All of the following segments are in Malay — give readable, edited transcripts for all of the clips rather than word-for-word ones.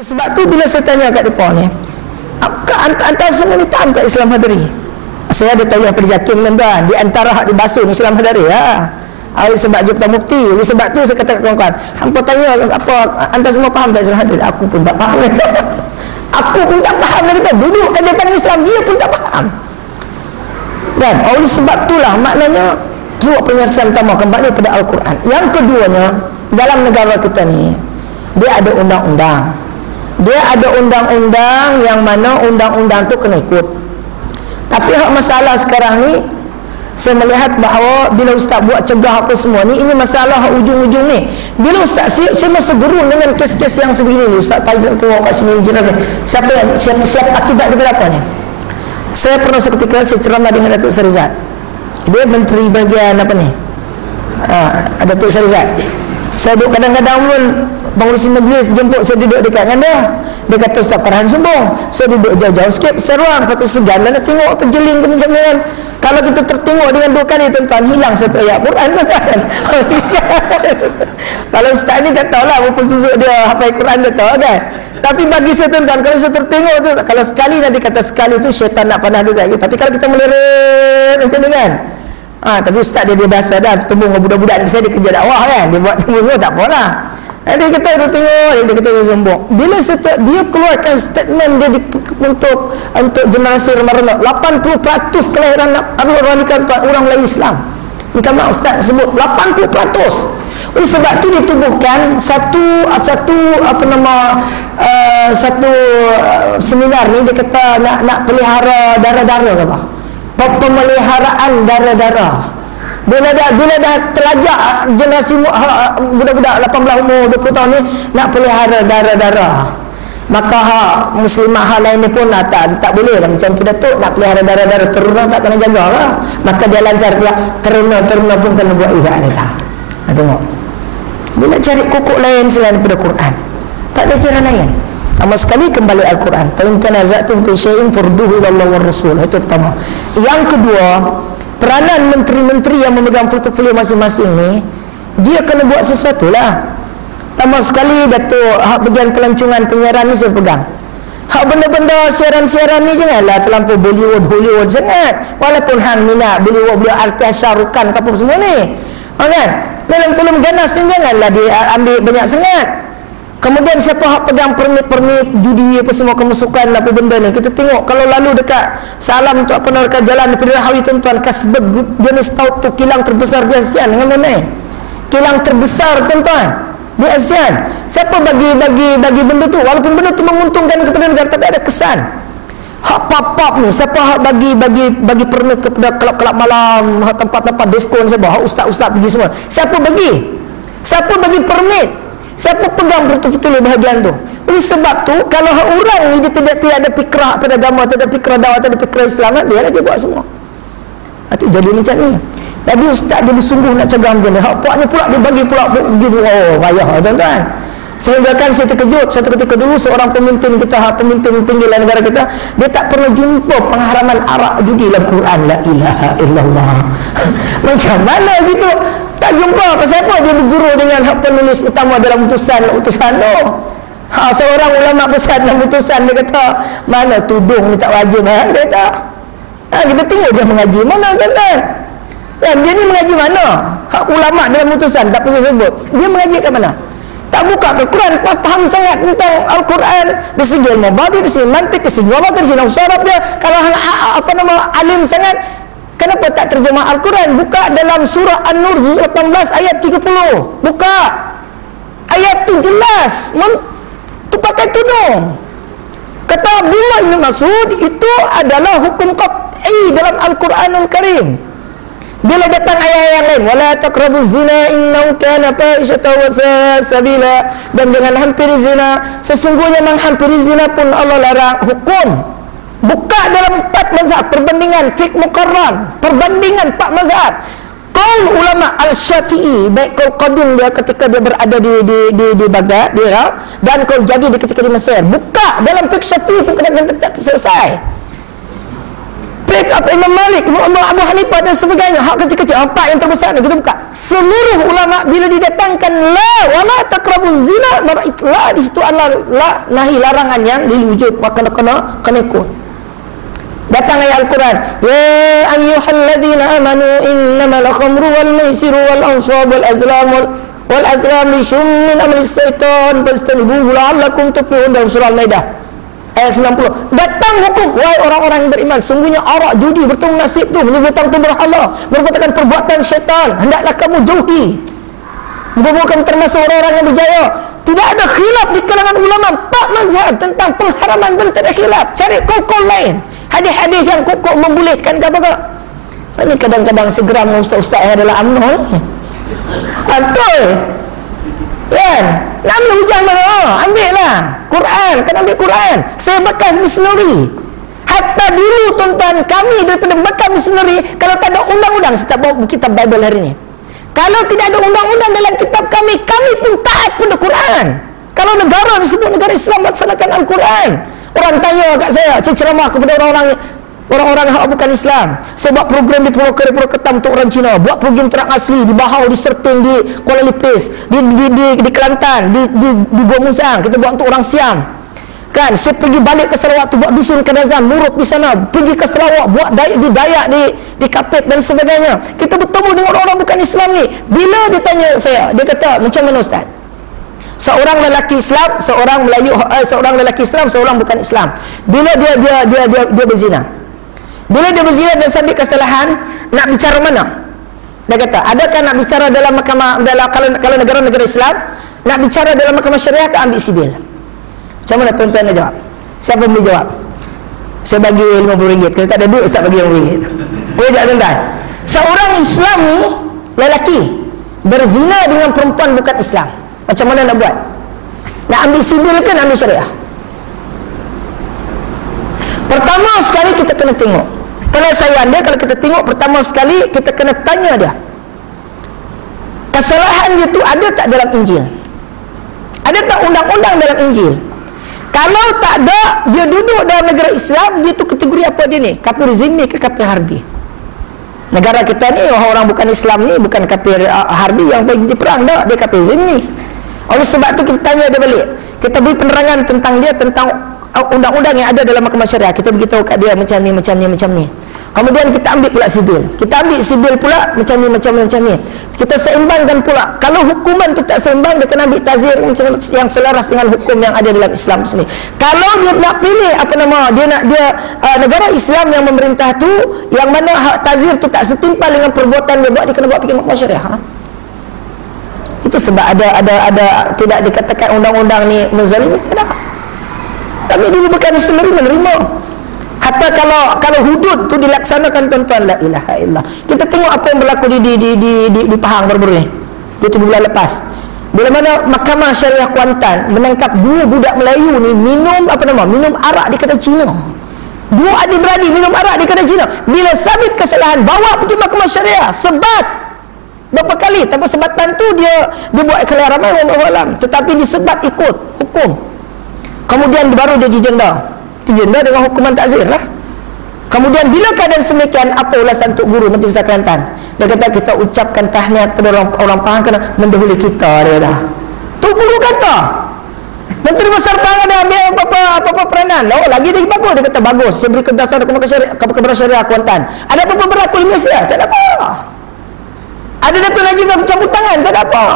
Sebab tu bila saya tanya kat mereka ni, antara semua ni faham tak Islam Hadari? Saya ada tahu yang perjakim tuan-tuan, di antara hak dibasuh ni Islam Hadari oleh sebab Jabatan Mufti. Oleh sebab tu saya kata kat kawan-kawan, hampa tanya apa antara semua faham tak Islam Hadari? Aku pun tak faham. Aku pun tak faham kata. Duduk kajian Islam dia pun tak faham. Dan oleh sebab itulah maknanya tu penyelesaian pertama kembali pada Al-Quran. Yang keduanya, dalam negara kita ni dia ada undang-undang. Dia ada undang-undang yang mana undang-undang tu kena ikut. Tapi hak masalah sekarang ni, saya melihat bahawa bila ustaz buat cegah apa semua ni, ini masalah ujung-ujung ni. Bila ustaz, saya masa gerun dengan kes-kes yang sebegini ni. Ustaz tanya tengok kat sini jenazah. Siapa akibat daripada apa ni? Saya pernah seketika saya ceramah dengan Datuk Sarizat. Dia menteri bahagian apa ni? Datuk Sarizat. Saya duduk kadang-kadang pun pengurusi majlis jemput saya duduk dekat dengan dia. Dia kata Ustaz Farhan sombong. Saya duduk jauh-jauh sikit seruang, lepas tu segan dan nak tengok terjeling ke macam-macam. Kalau kita tertengok dengan dua kali tuan-tuan, hilang satu ayat Quran tuan-tuan. Kalau Ustaz ni tak tahulah berapa susuk dia hafal Quran, dia tahu kan. Tapi bagi saya tuan-tuan, kalau saya tertengok tu, kalau sekali dah dikata sekali tu syaitan nak panah dia tak. Tapi kalau kita meleret macam ni kan, tapi Ustaz dia biasa dah bertemu dengan budak-budak ni, saya dia kerja dakwah kan, dia buat temu semua tak apalah. Dia kata dia tengok, dia kata dia sombong. Bila dia keluarkan statement dia untuk generasi remah-remah, 80% kelahiran radikal orang Melayu Islam. Minta maaf Ustaz sebut 80%. Oleh sebab tu ditubuhkan satu seminar ni, dia kata nak pelihara darah-darah apa? Pemeliharaan darah-darah. Bila dah terlajak generasi budak-budak 18 umur 20 tahun ni nak pelihara darah-darah, maka muslimah hal lain ni pun tak boleh lah macam tu Datuk, nak pelihara darah-darah teruna tak kena jaga lah. Maka dia lancar pula teruna pun kena buat juga ni tak. Tengok, dia nak cari kokok lain selain daripada Quran, tak ada cara lain. Sama sekali kembali Al-Quran. Fa in tanaza'tum fi syai'in farduhu ila Allah war Rasul. Itu pertama. Yang kedua, peranan menteri-menteri yang memegang portfolio masing-masing ni, dia kena buat sesuatu lah. Pertama sekali Datuk, hak bagian pelancongan penyiaran ni saya pegang. Hak benda-benda siaran-siaran ni janganlah terlampau Hollywood sangat. Walaupun hang minat Bollywood, artis Shahrukan apa semua ni, kan? Film-film ganas ni janganlah dia ambil banyak sangat. Kemudian siapa hak pegang permit judi apa semua, kemusukan apa benda ni, kita tengok kalau lalu dekat Salam untuk apa dekat jalan daripada Rahawi tuan-tuan, kasbet jenis taut tu kilang terbesar di ASEAN dengan mana? Kilang terbesar tuan-tuan di ASEAN. Siapa bagi benda tu, walaupun benda tu menguntungkan kepada negara tapi ada kesan. Hak pop ni, siapa hak bagi permit kepada kelab-kelab malam, hak tempat-tempat diskon, siapa? Hak ustaz-ustaz pergi semua. Siapa bagi permit? Siapa pegang betul-betul bahagian tu? Oleh sebab tu, kalau orang ni dia tidak ada fikrah pada agama, tidak ada fikrah dakwah, tidak ada fikrah Islam, dia lagi buat semua. Itu jadi macam ni. Jadi ustaz dia bersungguh nak cegah macam ni. Hak puak ni pula dia bagi pula begitu. Oh, payah tuan-tuan. Sehingga kan saya terkejut satu ketika dulu seorang pemimpin kita, pemimpin tinggi dalam negara kita, dia tak pernah jumpa pengharaman arak judi dalam Quran. La ilaha illallah. Macam mana gitu? Tak jumpa. Pasal apa dia berguru dengan hak penulis utama dalam utusan tu? Seorang ulama besar dalam utusan, dia kata mana tudung ni tak wajib. Dia kata kita tengok dia mengaji mana tuan-tuan. Dia ni mengaji mana? Hak ulama dalam utusan tak perlu sebut. Dia mengaji kat mana? Tak buka ke Quran, faham sangat tentang Al-Quran dari segi ilmu badi, dari segi mantik, dari segi ulama, dari segi syarab dia. Kalau alim sangat, kenapa tak terjemah Al-Quran? Buka dalam surah An-Nur 18 ayat 30. Buka. Ayat tu jelas. Tu pakai tudung. Kata Abdullah bin Mas'ud, itu adalah hukum qat'i dalam Al-Quranul Karim. Bila datang ayat yang lain, wala taqrabuz zina innahu kana fahishatan wa sa'a sabila, dan jangan hampiri zina, sesungguhnya menghampiri zina pun Allah larang. Hukum buka dalam 4 mazhab, perbandingan fiqh muqarrar, perbandingan 4 mazhab. Qaul ulama al-Syafi'i, baik qaul qadim dia ketika dia berada di Baghdad, di Iraq, dan qaul jadi ketika di Mesir. Buka dalam fiqh Syafi'i pun kena selesai. pick up Imam Malik, Abu Hanifah dan sebagainya, hak kecil-kecil, empat yang terbesar ni kita buka. Seluruh ulama bila didatangkan la wala taqrabuz zina, la di situ adalah la nahi larangan yang diwujud, maka kena ikut. Datang ayat Al-Quran, ya ayyuhalladzina amanu innamal khamru wal maisiru wal ansab wal azlam rijsun min amali syaitan fastanibuhu la'allakum tuflihun, dalam surah Al-Maidah ayat 90. Datang hukum, wahai orang-orang yang beriman, sungguhnya arak, judi, bertemu nasib tu, menyebutkan tu berhala, merupakan perbuatan syaitan, hendaklah kamu jauhi. Bukan termasuk orang-orang yang berjaya. Tidak ada khilaf di kalangan ulama 4 mazhab tentang pengharaman, benda tak ada khilaf. Cari kau lain, hadis-hadis yang kokoh membolehkan ke apa. Ini kadang-kadang segeram ustaz-ustaz yang adalah UMNO ni. Betul kan? Nak ambil hujah mana? Ambil lah Quran, kan ambil Quran. Saya bekas misioneri. Hatta dulu tuan-tuan, kami daripada bekas misioneri, kalau tak ada undang-undang, saya tak bawa kitab Bible hari ni. Kalau tidak ada undang-undang dalam kitab kami pun taat pada Quran. Kalau negara disebut negara Islam laksanakan Al-Quran. Orang tanya kat saya ceramah kepada orang-orang hak bukan Islam. Saya buat program di Pulau Ketam untuk orang Cina, buat program terang asli di Bahau, di Serting, di Kuala Lipis, di Kelantan, di Gua Musang. Kita buat untuk orang Siam. Kan, saya pergi balik ke Sarawak tu buat dusun Kadazan, Murut di sana, pergi ke Sarawak buat Dayak di Kapit dan sebagainya. Kita bertemu dengan orang bukan Islam ni. Bila dia tanya saya, dia kata, macam mana Ustaz? Seorang lelaki Islam, seorang Melayu, seorang lelaki Islam, seorang bukan Islam. Bila dia berzina. Bila dia berzina dan sambil kesalahan, nak bicara mana? Dia kata, adakah nak bicara dalam mahkamah, kalau negara-negara Islam, nak bicara dalam mahkamah syariah ke ambil sibil? Macam mana tuan-tuan nak jawab? Siapa boleh jawab? Saya bagi RM50. Kalau tak ada duit, Ustaz bagi RM50. Boleh tak tuan-tuan? Seorang Islam ni, lelaki, berzina dengan perempuan bukan Islam. Macam mana nak buat? Nak ambil sibil ke nak ambil syariah? Pertama sekali kita kena tengok. Penyelesaian dia, kalau kita tengok pertama sekali, kita kena tanya dia, kesalahan dia tu ada tak dalam Injil? Ada tak undang-undang dalam Injil? Kalau tak ada, dia duduk dalam negara Islam, dia tu kategori apa dia ni? Kafir zimmi ke kafir harbi? Negara kita ni, orang bukan Islam ni, bukan kafir harbi yang pergi di perang, tak, dia kafir zimmi. Oleh sebab tu kita tanya dia balik, kita beri penerangan tentang dia, tentang undang-undang yang ada dalam mahkamah syariah. Kita beritahu kat dia macam ni. Kemudian kita ambil pula sibil. Kita ambil sibil pula macam ni. Kita seimbangkan pula. Kalau hukuman tu tak seimbang, dia kena ambil tazir yang selaras dengan hukum yang ada dalam Islam sini. Kalau dia nak pilih negara Islam yang memerintah tu, yang mana hak tazir tu tak setimpal dengan perbuatan dia buat, dia kena buat pergi mahkamah syariah. Itu sebab ada tidak dikatakan undang-undang ni menzalimi, tidak. Kami dulu bukan sendiri menerima. Hatta kalau hudud tu dilaksanakan tuan-tuan, la ilaha illallah. Kita tengok apa yang berlaku di Pahang baru-baru ni, 2 bulan lepas. Bila mana mahkamah syariah Kuantan menangkap 2 budak Melayu ni minum arak di kedai Cina. 2 adik-beradik minum arak di kedai Cina. Bila sabit kesalahan, bawa pergi mahkamah syariah, sebat berapa kali, tanpa sebatan tu dia buat kelihatan ramai, wallahu alam, tetapi disebat ikut hukum. Kemudian baru dia dijenda dengan hukuman takzir lah. Kemudian bila keadaan semikian, apa ulasan Tok Guru Menteri Besar Kelantan? Dia kata kita ucapkan tahniah kepada orang Pahang kerana mendahului kita, dia dah. Tok Guru kata Menteri Besar Pahang ada ambil apa-apa peranan. Oh, lagi dia bagus. Dia kata bagus, saya beri kedasar kepada syariah Kuantan. Ada apa-apa berlaku di Malaysia? Tak ada apa. Ada Datuk Najib nak campur tangan? Tak ada apa.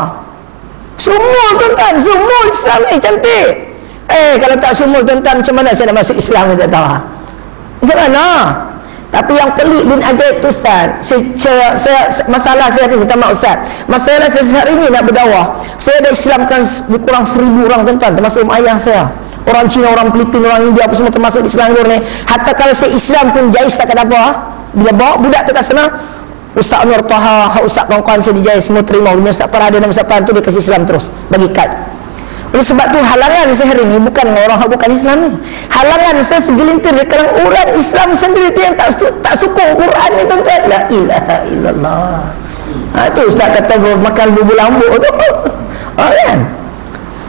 Semua tuan-tuan, semua Islam ni cantik. Kalau tak semua tuan-tuan, macam mana saya nak masuk Islam ni, tak tahu. Macam mana? Tapi yang pelik bin ajaib tu Ustaz, masalah saya ni, minta maaf Ustaz, masalah saya hari ni nak berdakwah, saya dah Islamkan lebih kurang 1000 orang tuan-tuan, termasuk ayah saya. Orang Cina, orang Filipin, orang India, apa semua termasuk di Islam ni. Hatta kalau saya Islam pun jais tak ada apa. Bila bawa budak tu kat sana, Ustaz Anwar Taha, Ustaz kawan-kawan saya di jais, semua terima. Ustaz Parada dan Ustaz Pahan tu dia kasih Islam terus, bagi kad. Oleh sebab tu halangan saya hari ni bukan orang bukan Islam ni. Halangan saya segelintir di kalangan orang Islam sendiri tu yang tak sukung Quran ni tuan-tuan. La ilaha illallah. Tu Ustaz kata makan bubur lambuk tu. Kan?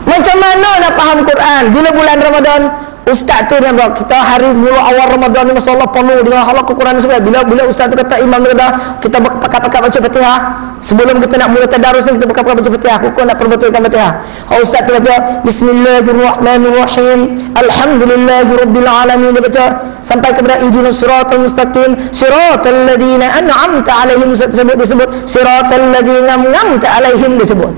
Macam mana nak faham Quran? Bila bulan Ramadan, ustaz tu nampak kita hari mula awal Ramadan ni masya-Allah penuh dengan halaqah Quran semua. Bila ustaz tu kata imam dia kata kita pakat-pakat baca Fatihah. Sebelum kita nak mula tadarus ni kita pakat baca Fatihah. Kau nak perbetulkan Fatihah. Ustaz tu baca Bismillahirrahmanirrahim. Alhamdulillahirabbil alamin, dia baca sampai kepada ihdinas siratal mustaqim siratal ladzina an'amta alaihim, disebut siratal ladzina an'amta alaihim disebut.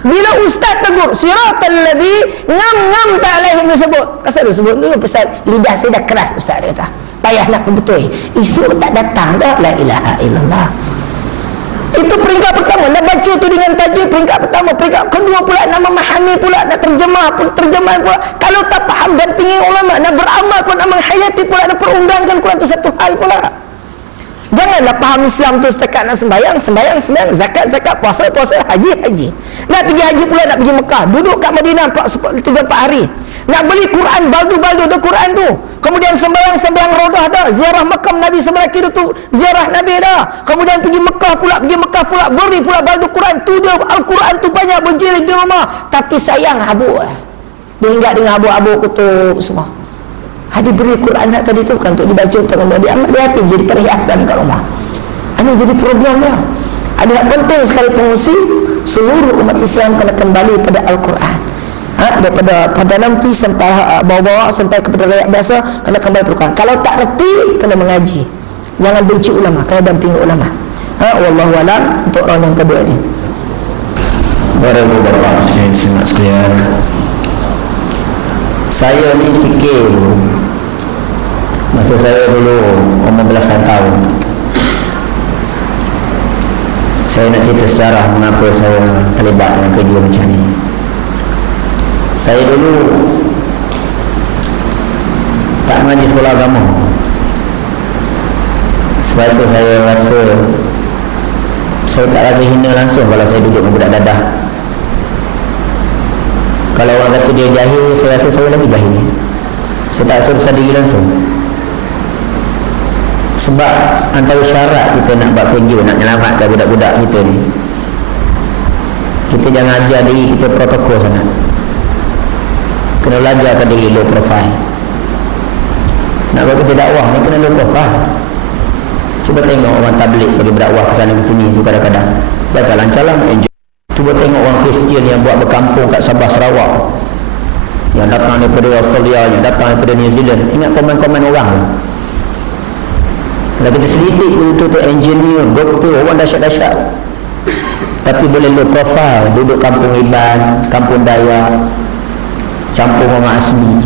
Bila ustaz tegur siratal ladzi ngam-ngam tak alaihim disebut. Pasal disebut tu pasal lidah saya dah keras ustaz dia kata. Payah nak betul. Isu tak datang dah la ilaha illallah. Itu peringkat pertama, nak baca tu dengan tajuk peringkat pertama. Peringkat kedua pula nak memahami pula, nak terjemah pula. Kalau tak faham dan pingin ulama nak beramal pun, nak menghayati pula, nak perundangkan Quran tu satu hal pula. Janganlah faham Islam tu setakat nak sembahyang, zakat, puasa, haji. Nak pergi haji pula, nak pergi Mekah, duduk kat Madinah 3-4 hari. Nak beli Quran, baldu-baldu ada Quran tu. Kemudian sembahyang rodah dah, ziarah makam Nabi sebelah kiri tu, ziarah Nabi dah. Kemudian pergi Mekah pula, beri pula baldu Quran tu dia. Al-Quran tu banyak berjilid di rumah. Tapi sayang habuk dia hinggap dengan habuk-habuk kutub semua. Ada beri Quran tadi tu bukan untuk dibaca, untuk diamal di hati, jadi perhiasan kat rumah. Ini jadi problem dia. Ada yang penting sekali pengusi seluruh umat Islam kena kembali pada Al-Quran. Pada nanti sampai bawa-bawa sampai kepada rakyat biasa kena kembali pada Al-Quran. Kalau tak reti kena mengaji. Jangan benci ulama, kena dampingi ulama. Wallahu a'lam. Untuk orang yang kedua ni. Warahmatullahi wabarakatuh sekalian. Saya ni fikir masa saya dulu umur belasan tahun, saya nak cerita sejarah mengapa saya terlibat dengan kerja macam ni. Saya dulu tak mengaji sekolah agama. Sebab itu saya rasa saya tak rasa hina langsung kalau saya duduk dengan budak dadah. Kalau orang kata dia jahil, saya rasa saya lagi jahil. Saya tak rasa besar diri langsung. Sebab antara syarat kita nak buat kerja, nak menyelamatkan budak-budak kita ni, kita jangan ajar diri kita protokol sangat. Kena belajarkan diri low profile. Nak buat kerja dakwah ni kena low profile. Cuba tengok orang tabligh bagi berdakwah ke sana ke sini tu kadang-kadang dah jalan-jalan enjoy. Cuba tengok orang Kristian yang buat berkampung kat Sabah Sarawak, yang datang daripada Australia, yang datang daripada New Zealand. Ingat komen-komen orang. Kalau kita selidik tu engineer, doktor, orang dahsyat-dahsyat, tapi boleh low profile, duduk kampung Iban, kampung Dayak, campur orang asli.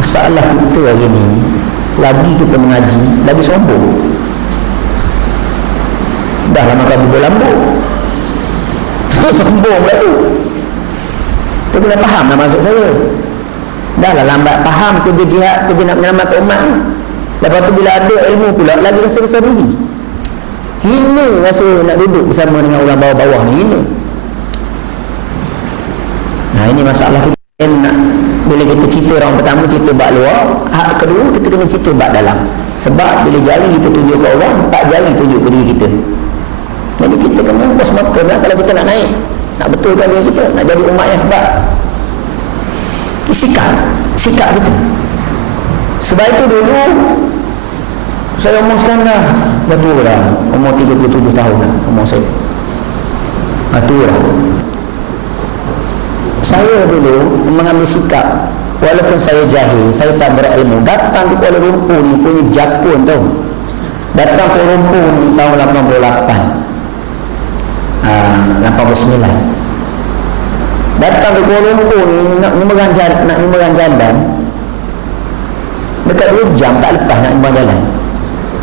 Masalah kita hari ni, lagi kita mengaji, lagi sombong. Dah lama kau berlambuk, terus sombong lah tu. Tu kena faham lah maksud saya. Dah lah lambat faham kerja jihad, kerja nak menyelamatkan umat. Lepas tu bila ada ilmu pula, lagi rasa besar diri. Hina rasa nak duduk bersama dengan orang bawah-bawah ni, hina. Nah, ini masalah kita nak. Bila kita cerita orang pertama cerita bab luar, hak kedua kita kena cerita bab dalam. Sebab bila jari kita tunjuk ke orang, tak jari tunjuk ke diri kita. Jadi kita kena bos mata lah kalau kita nak naik, nak betulkan diri kita, nak jadi umat yang hebat. Sikap kita. Sebab itu dulu saya umur sekarang dah betul dah, umur 37 tahun dah umur saya. Betul dah. Saya dulu mengambil sikap, walaupun saya jahil, saya tak berilmu, datang ke Kuala Lumpur ni punya jakun tau. Datang ke Kuala Lumpur ni tahun 89. Datang ke Kuala Lumpur ni nak nyemberang jalan, dekat 2 jam tak lepas nak nyemberang jalan.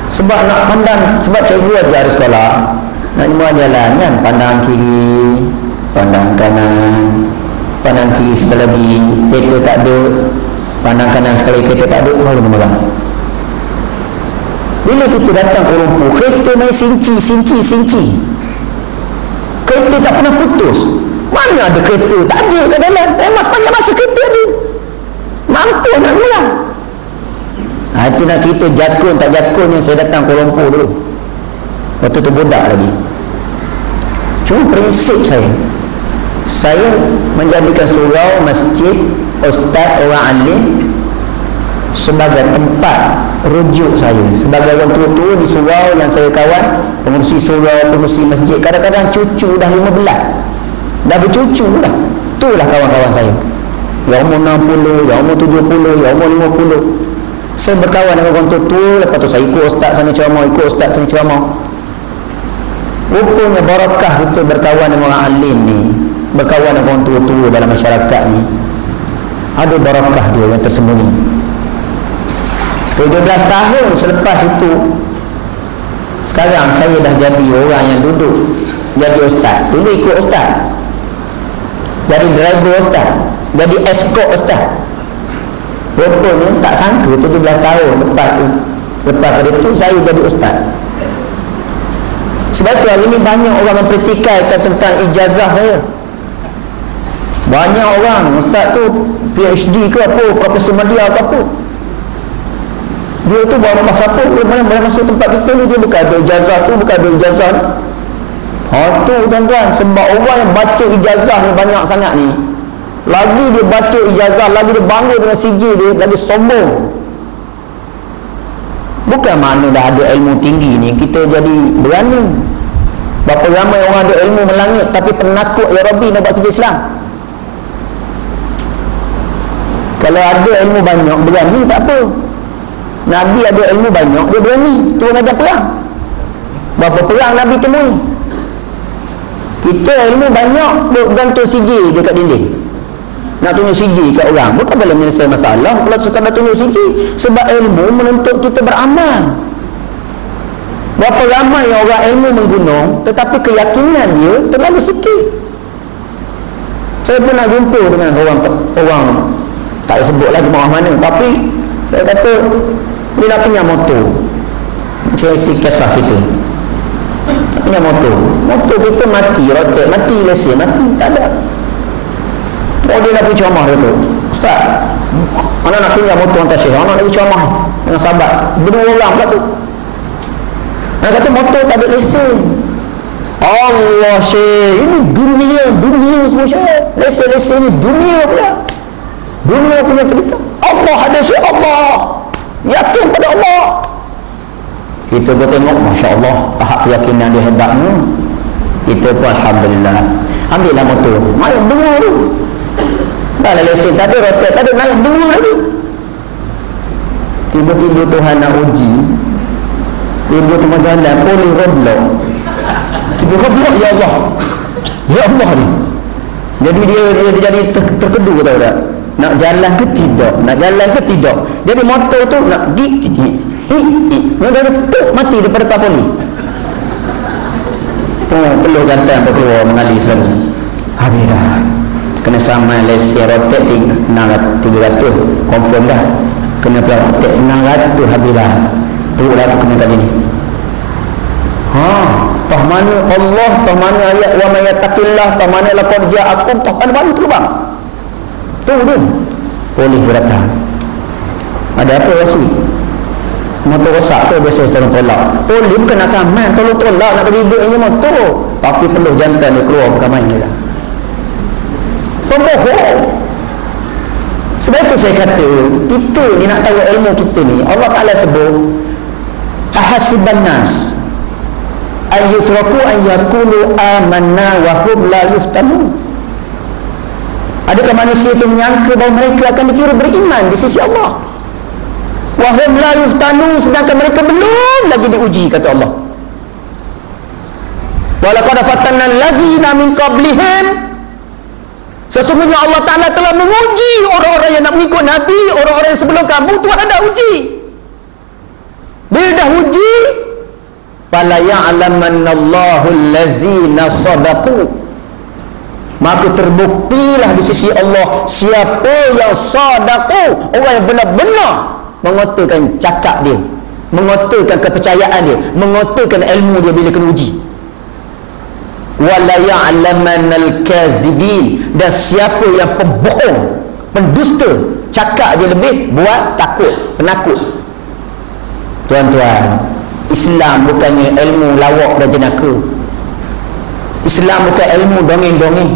Sebab nak pandang, sebab cikgu ajar di sekolah, nak nyemberang jalan kan, pandang kiri, pandang kanan, pandang kiri sekali lagi kereta tak ada, pandang kanan sekali kereta tak ada, baru nyemberang. Bila kita datang ke Lumpur, kereta main sinci. Kereta tak pernah putus. Mana ada kereta? Tak ada kat jalan. Sepanjang masa kereta ada. Mampu nak bilang. Itu nak cerita jakun tak jakun yang saya datang ke Kuala Lumpur dulu. Waktu tu budak lagi. Cuma prinsip saya menjadikan surau, masjid ustaz, orang alim sebagai tempat rujuk saya. Sebagai orang tua-tua di surau yang saya kawan, pengurusi surau, pengurusi masjid, kadang-kadang cucu dah 15, dah bercucu dah. Itulah kawan-kawan saya, yang umur 60, yang umur 70, yang umur 50. Saya berkawan dengan orang tua-tua. Lepas tu saya ikut ustaz sana ceramah, ikut ustaz sana ceramah. Rupanya barakah kita berkawan dengan orang alim ni, berkawan dengan orang tua-tua dalam masyarakat ni. Ada barakah dia yang tersembunyi. 17 tahun selepas itu, sekarang saya dah jadi orang yang duduk jadi ustaz. Dulu ikut ustaz, jadi driver ustaz, jadi escort ustaz. Rupanya tak sangka 17 tahun lepas pada itu saya jadi ustaz. Sebab itu hari ini banyak orang mempertikaikan tentang ijazah saya. Banyak orang, ustaz tu PhD ke apa, Profesor Madya ke apa, dia tu bawa masa apa, boleh masuk tempat kita ni, dia bukan ada ijazah tu, bukan ada ijazah ni. Tu tuan-tuan, sebab orang yang baca ijazah ni banyak sangat ni, lagi dia baca ijazah, lagi dia bangga dengan CJ dia, lagi sombong. Bukan mana dah ada ilmu tinggi ni kita jadi berani. Berapa ramai orang ada ilmu melangit tapi penakut, ya Rabbi, nak buat kerja Islam. Kalau ada ilmu banyak berani tak apa. Nabi ada ilmu banyak, dia berani turun medan perang. Berapa perang Nabi temui. Kita ilmu banyak, duk gantung CJ je kat dinding, nak tunjuk CJ kat orang. Bukan boleh menyelesaikan masalah kalau sekadar tunjuk CJ. Sebab ilmu menuntut kita beramal. Berapa ramai orang ilmu menggunung tetapi keyakinan dia terlalu sikit. Saya pernah jumpa dengan orang tak sebutlah jemaah mana, tapi saya kata dia nak punya motor. Saya kisah situ, tak punya motor kita mati, rotek mati, lesen mati, tak ada. Oh, dia nak pergi ceramah dia tu, ustaz, mana nak punya motor hantar syekh, anak nak pergi ceramah dengan sahabat, berdua orang pula tu. Dia kata motor tak ada lesen. Allah syekh, ini dunia semua syekh. Lesen ni dunia pula, dunia punya cerita. Allah ada syekh, Allah yakin pada Allah. Kita pun tengok, Masya Allah, tahap keyakinan dia hebatnya. Kita pun Alhamdulillah, ambillah motor, naik dua tu. Dah lah lesen tak ada, rotek tak ada, naik dua lagi. Tiba-tiba Tuhan nak uji. Tiba tengah jalan, polis roadblock. Tiba roadblock, ya Allah, ya Allah ni. Jadi dia jadi terkedu, tahu tak? Nak jalan ke tidak, jadi motor tu nak mati daripada poli. Peluh jantan berkeluar mengalir selalu. Habis dah, kena sama lesen rotek 300, confirm dah. Kena pula rotek 600, habis dah. Turutlah aku kena kali ni. Tah mana Allah, tah mana ayat wa may yattaqillah, tah mana laqad ja'akum, tah mana terbang. Tu dia. Polis berdatang. Ada apa rasa? Motor rosak ke biasa tolong tolak. Polis bukan nak saman, tolong tolak nak bagi duit ni motor. Tapi peluh jantan dia keluar bukan main dia. Pembohong. Sebab itu saya kata, kita ni nak tahu ilmu kita ni, Allah Ta'ala sebut ahasiban nas ayyutraku ayyakulu amanna wa hum la yuftanun. Adakah manusia itu menyangka bahawa mereka akan dikira beriman di sisi Allah? Wa hum la yuftanun, sedangkan mereka belum lagi diuji, kata Allah. Wa laqad fatanna allazina min qablihim, sesungguhnya Allah Ta'ala telah menguji orang-orang yang nak mengikut Nabi, orang-orang yang sebelum kamu. Tuhan dah uji. Bila dah uji, fala ya'lamannallahu allazina sadaqu, maka terbuktilah di sisi Allah siapa yang sadaqu, orang yang benar-benar mengotorkan cakap dia, mengotorkan kepercayaan dia, mengotorkan ilmu dia bila kena uji. Wala ya'lamannal kazibin, dan siapa yang pembohong, pendusta, cakap dia lebih, buat takut, penakut. Tuan-tuan, Islam bukannya ilmu lawak dan jenaka. Islam bukan ilmu dongeng-dongeng.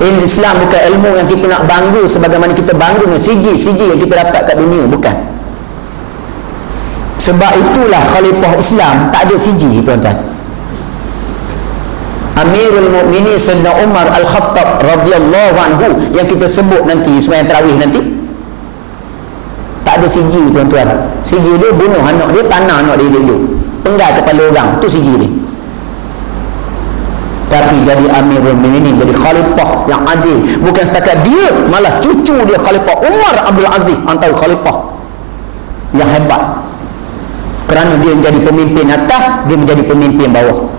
Islam bukan ilmu yang kita nak bangga sebagaimana kita bangga dengan siji yang kita dapat kat dunia, bukan. Sebab itulah khalifah Islam tak ada siji, tuan-tuan. Amirul Mukminin Sayyidina Umar Al-Khattab radhiyallahu anhu yang kita sebut nanti sembahyang tarawih nanti, tak ada siji, tuan-tuan. Siji dia bunuh anak dia, tanah anak dia hidup, penggal kepala orang, tu siji dia. Tapi jadi Amirul Mukminin, jadi khalifah yang adil. Bukan setakat dia, malah cucu dia Khalifah Umar Abdul Aziz antara khalifah yang hebat. Kerana dia menjadi pemimpin atas, dia menjadi pemimpin bawah.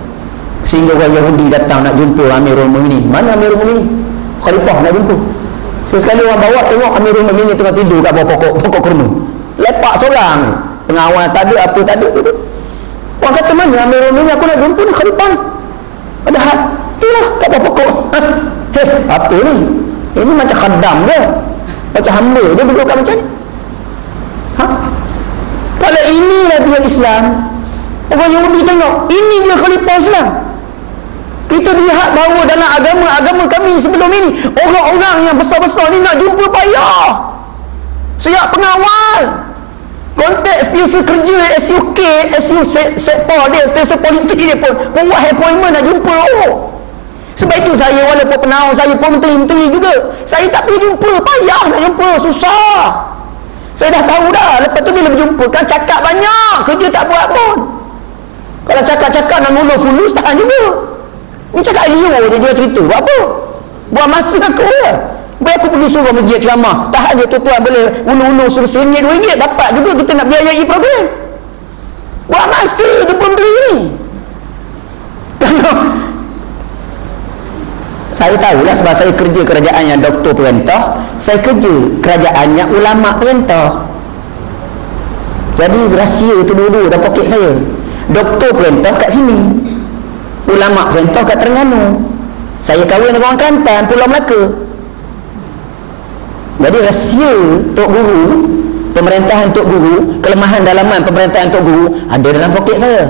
Sehingga orang Yahudi datang nak jumpa Amirul Mukminin. Mana Amirul Mukminin? Khalifah nak jumpa. Sekali orang bawa tengok Amirul Mukminin tengah tidur kat bawah pokok kurma. Lepak seorang. Pengawal tak ada, apa tak ada. Orang kata, mana Amirul Mukminin, aku nak jumpa ni khalifah ni. Padahal itulah kat bawah pokok. Apa ni? Ini macam khaddam dia, macam hamba dia duduk kat macam ni. Kalau inilah dia Islam, orang Yahudi tengok ini dia khalifah Islam. Kita lihat bahawa dalam agama kami sebelum ini, orang-orang yang besar-besar ni nak jumpa payah, siap pengawal, konteks STC kerja, SUK, SU sektor dia, STC politik dia pun buat appointment nak jumpa. Sebab itu saya, walaupun penawar saya pun menteri juga, saya tak pergi jumpa, payah nak jumpa, susah. Saya dah tahu dah. Lepas tu bila berjumpa kan cakap banyak, kerja tak buat pun. Kalau cakap-cakap nak ngulur fulus, tahan juga. Ni cakap liur je dia cerita, buat apa? Buat masa aku ya. Baik aku pergi suruh masjid ceramah, tahan je tuan-tuan boleh ulur-ulur suruh RM1, RM2, dapat juga kita nak biayai program. Buat masa je menteri ni. Kalau saya tahulah sebab saya kerja kerajaan yang doktor perintah, saya kerja kerajaan yang ulama perintah. Jadi rahsia tu dulu dalam poket saya. Doktor perintah kat sini, ulama perintah kat Terengganu. Saya kahwin dengan orang Kelantan, Pulau Melaka. Jadi rahsia Tok Guru, pemerintahan Tok Guru, kelemahan dalaman pemerintahan Tok Guru ada dalam poket saya.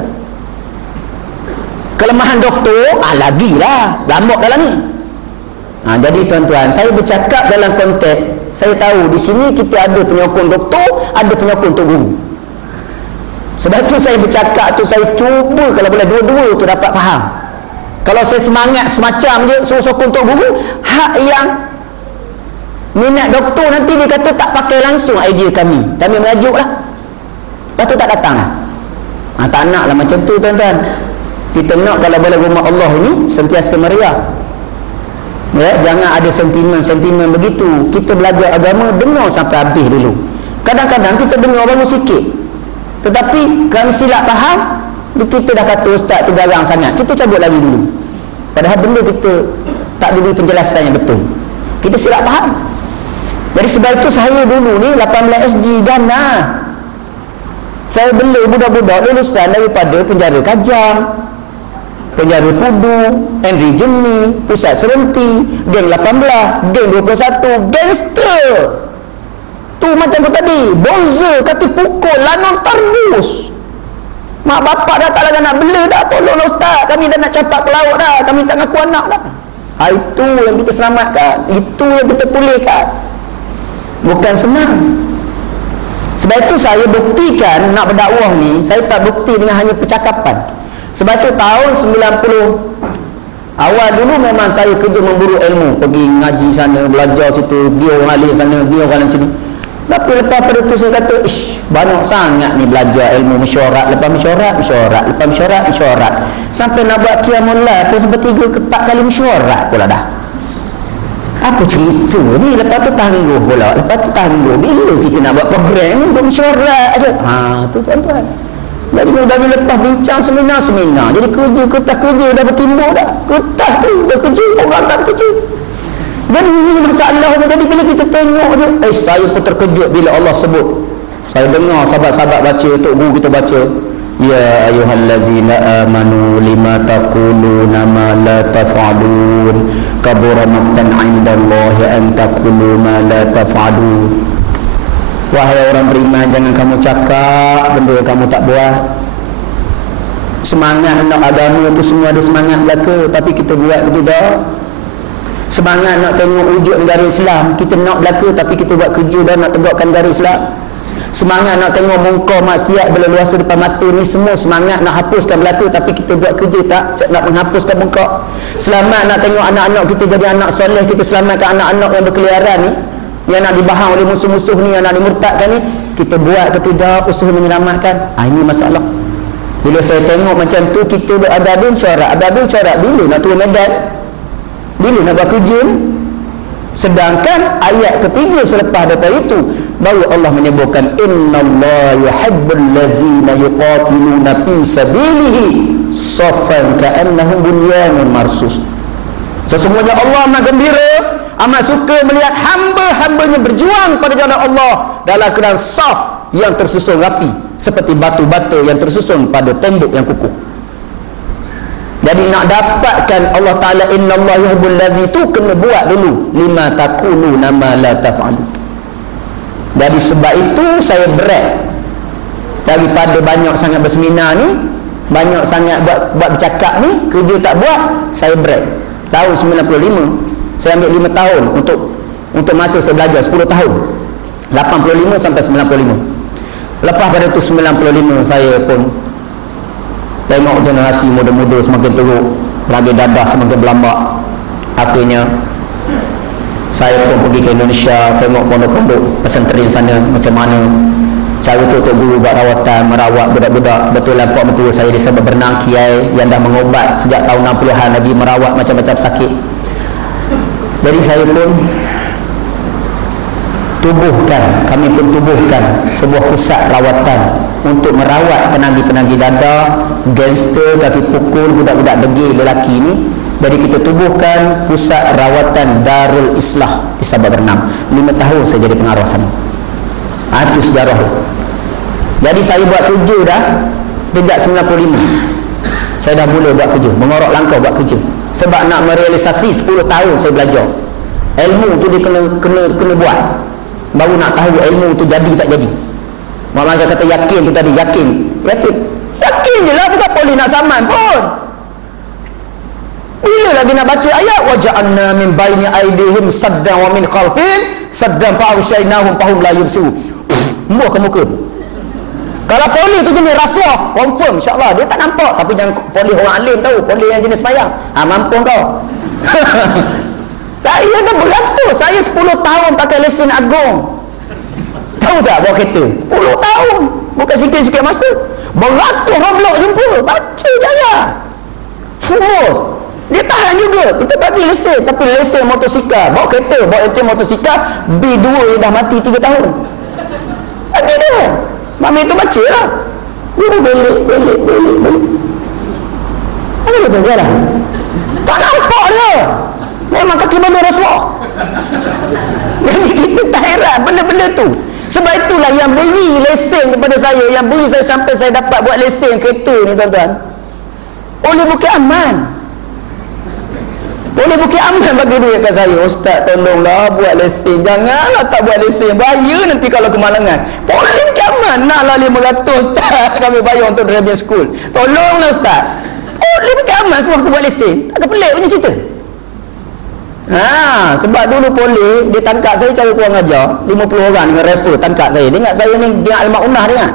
Kelemahan doktor, lagilah lambok dalam ni. Jadi tuan-tuan, saya bercakap dalam konteks, saya tahu di sini kita ada penyokong doktor, ada penyokong Tok Guru. Sebab tu saya bercakap tu, saya cuba kalau boleh dua-dua tu dapat faham. Kalau saya semangat semacam je suruh sokong Tok Guru, hak yang minat doktor nanti dia kata tak pakai langsung idea kami merajuk lah, lepas tu tak datang lah. Tak nak lah macam tu tuan-tuan. Kita nak kalau boleh rumah Allah ini sentiasa meriah ya, jangan ada sentimen begitu. Kita belajar agama, dengar sampai habis dulu. Kadang-kadang kita dengar baru sikit, tetapi kan silap faham, kita dah kata ustaz tu garang sangat, kita cabut lagi dulu, padahal benda kita tak diberi penjelasan yang betul, kita silap faham. Jadi sebab itu saya dulu ni 18 SG Ghana, saya bela budak-budak lulusan daripada penjara Kajang, penjara Pudu, Henry Jeni, Pusat Serenti, Geng 18, Geng 21, gangster tu macam apa tadi, bonzer, kata pukul, lanon tarbus. Mak bapak dah tak lagi nak bela dah, tolong ustaz, kami dah nak campak ke laut dah, kami tak ngaku anak dah. Itu yang kita selamatkan, itu yang kita pulihkan. Bukan senang. Sebab itu saya buktikan nak berdakwah ni, saya tak bukti dengan hanya percakapan. Sebab itu tahun 90 awal dulu memang saya kerja memburu ilmu, pergi ngaji sana, belajar situ, pergi orang alim sana, pergi orang alim sini. Tapi lepas pada tu saya kata, banyak sangat ni belajar ilmu mesyuarat, lepas mesyuarat, sampai nak buat qiyamul lail pun sampai 3 ke 4 kali mesyuarat pula dah. Apa cerita ni? Lepas tu tangguh pula, bila kita nak buat program ni buat mesyuarat aja. Tu tuan-tuan. Jadi dari lepas bincang seminar, jadi kertas kerja dah bertimbul dah, kertas tu dah kerja, orang tak kerja. Jadi ini masalah. Jadi bila kita tengok dia, saya pun terkejut bila Allah sebut. Saya dengar sahabat-sahabat baca, Tok Guru kita baca, ya ayyuhallazina amanu lima taquluna ma la taf'alun kabura maqtan 'indallahi an taqulu ma la taf'alun. Wahai orang beriman, jangan kamu cakap benda yang kamu tak buat. Semangat nak agama itu semua ada semangat belaka, tapi kita buat ke tidak? Semangat nak tengok wujud negara Islam, kita nak belaka tapi kita buat kerja dan nak tegakkan negara Islam. Semangat nak tengok mungkar maksiat berleluasa depan mata ni, semua semangat nak hapuskan belaka tapi kita buat kerja tak nak menghapuskan mungkar. Selamat nak tengok anak-anak kita jadi anak soleh, kita selamatkan anak-anak yang berkeliaran ni, yang nak dibahang oleh musuh-musuh ni, yang nak dimurtadkan ni, kita buat ke tidak usaha menyelamatkan. Ini masalah. Bila saya tengok macam tu, kita berabadun syarat bila nak turun medan, bila nak buat kerja ni. Sedangkan ayat ketiga selepas daripada itu baru Allah menyebutkan innallaha yuhibbul ladzina yuqatiluna fi sabilihi saffan ka'annahum bunyanun marsus. Sesungguhnya Allah amat gembira, amat suka melihat hamba-hambanya berjuang pada jalan Allah dalam keadaan saf yang tersusun rapi seperti batu-batu yang tersusun pada tembok yang kukuh. Jadi nak dapatkan Allah Ta'ala innallaha yuhibbul ladzi tu kena buat dulu lima takununa ma la taf'alu. Jadi sebab itu saya berat daripada banyak sangat berseminar ni, banyak sangat buat bercakap ni, kerja tak buat, saya berat. Tahun 95 saya ambil 5 tahun untuk masa saya belajar 10 tahun 85 sampai 95. Lepas pada tu 95 saya pun tengok generasi muda-muda semakin teruk, lagi dadah semakin berlambak. Akhirnya saya pun pergi ke Indonesia, tengok pondok-pondok pesantren sana macam mana cara tu untuk guru buat rawatan, merawat budak-budak. Betulan Pak Mentua saya disebut Bernang Kiai yang dah mengobat sejak tahun 60-an lagi, merawat macam-macam sakit. Jadi saya pun kami pun tubuhkan sebuah pusat rawatan untuk merawat penagih-penagih dada, gangster, kaki pukul, budak-budak degil lelaki ni. Jadi kita tubuhkan pusat rawatan Darul Islah di Sabah Bernam. 5 tahun saya jadi pengarah sana. Itu sejarah tu. Jadi saya buat kerja dah sejak 95. Saya dah mula buat kerja, mengorok langkah buat kerja. Sebab nak merealisasi 10 tahun saya belajar. Ilmu tu dia kena buat. Baru nak tahu ilmu tu jadi tak jadi. Mama kata yakin tu tadi, yakin je lah, bukan boleh nak saman pun. Bila lagi nak baca ayat waja'anna min baini aidihim saddan wa min khalfihim saddan fa'aghshaynahum fahum la yubsirun. Muah ke muka tu. Kalau polis tu jenis rasuah, confirm insya-Allah dia tak nampak, tapi jangan polis orang alim tahu, polis yang jenis sembahyang. Mampu kau. Saya dah beratus, saya 10 tahun pakai lesen agung. Tahu tak bawa kereta? 10 tahun. Bukan sikit-sikit masa. Beratus orang blok jumpa. Baca je lah. Furus. Dia tahan juga. Kita bagi lesen. Tapi lesen motosikal. Bawa kereta. Bawa lesen motosikal. B2 dah mati 3 tahun. Bagi dia. Mami tu baca lah. Dia belik. Apa dia tu? Dia lah. Tak nampak dia. Memang kaki bandar rasuah. Jadi kita tak heran benda-benda tu. Sebab itulah yang beri lesen kepada saya, yang beri saya sampai saya dapat buat lesen kereta ni tuan-tuan, oleh Bukit Aman. Oleh Bukit Aman bagi duit kat saya. Ustaz tolonglah buat lesen. Janganlah tak buat lesen, bahaya nanti kalau kemalangan. Oleh Bukit Aman naklah 500 Ustaz kami bayar untuk driving school. Tolonglah Ustaz. Oleh Bukit Aman semua aku buat lesen. Tak pelik punya cerita. Sebab dulu polis dia tangkap saya cara kurang ajar 50 orang dengan rifle tangkap saya. Dia ingat saya ni dia al-maunah dia kan.